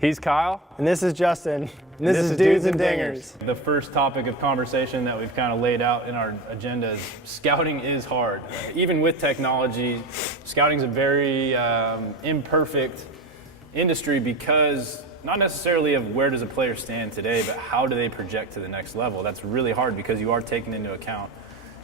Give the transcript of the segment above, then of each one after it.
He's Kyle. And this is Justin. And this is Dudes and Dingers. The first topic of conversation that we've kind of laid out in our agenda is scouting is hard. Even with technology, scouting is a very imperfect industry because not necessarily of where does a player stand today, but how do they project to the next level. That's really hard because you are taking into account,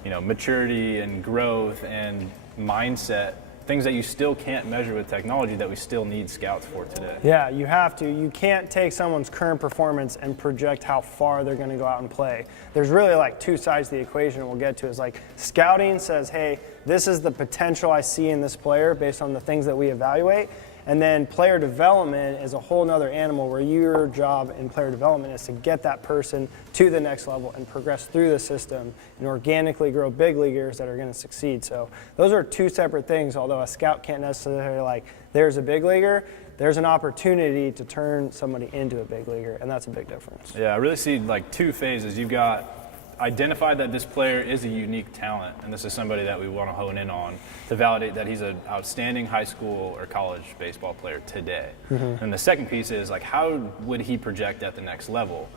maturity and growth and mindset, things that you still can't measure with technology that we still need scouts for today. Yeah, you have to. You can't take someone's current performance and project how far they're going to go out and play. There's really like two sides to the equation we'll get to. Is like scouting says, hey, this is the potential I see in this player based on the things that we evaluate. And then player development is a whole nother animal where your job in player development is to get that person to the next level and progress through the system and organically grow big leaguers that are going to succeed. So those are two separate things, although a scout can't necessarily like, there's a big leaguer, there's an opportunity to turn somebody into a big leaguer, and that's a big difference. Yeah, I really see like two phases. You've got identified that this player is a unique talent, and this is somebody that we want to hone in on to validate that he's an outstanding high school or college baseball player today. And the second piece is like, how would he project at the next level?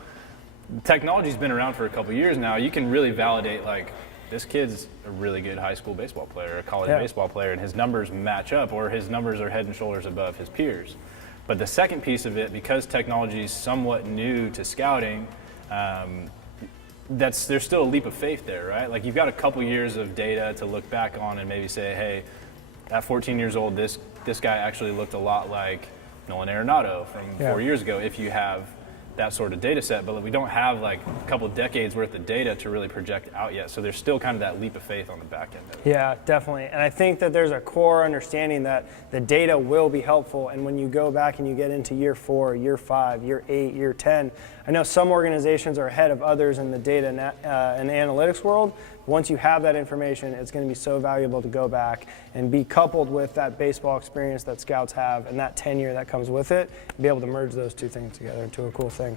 Technology's been around for a couple years now. You can really validate like, this kid's a really good high school baseball player, a college baseball player, and his numbers match up, or his numbers are head and shoulders above his peers. But the second piece of it, because technology is somewhat new to scouting, there's still a leap of faith there, right? Like you've got a couple years of data to look back on and maybe say, hey, at 14 years old, this guy actually looked a lot like Nolan Arenado from 4 years ago, if you have that sort of data set. But we don't have like a couple decades worth of data to really project out yet. So there's still kind of that leap of faith on the back end of it. Yeah, definitely. And I think that there's a core understanding that the data will be helpful. And when you go back and you get into year 4, year 5, year 8, year 10, I know some organizations are ahead of others in the data and analytics world. Once you have that information, it's going to be so valuable to go back and be coupled with that baseball experience that scouts have and that tenure that comes with it, and be able to merge those two things together into a cool thing.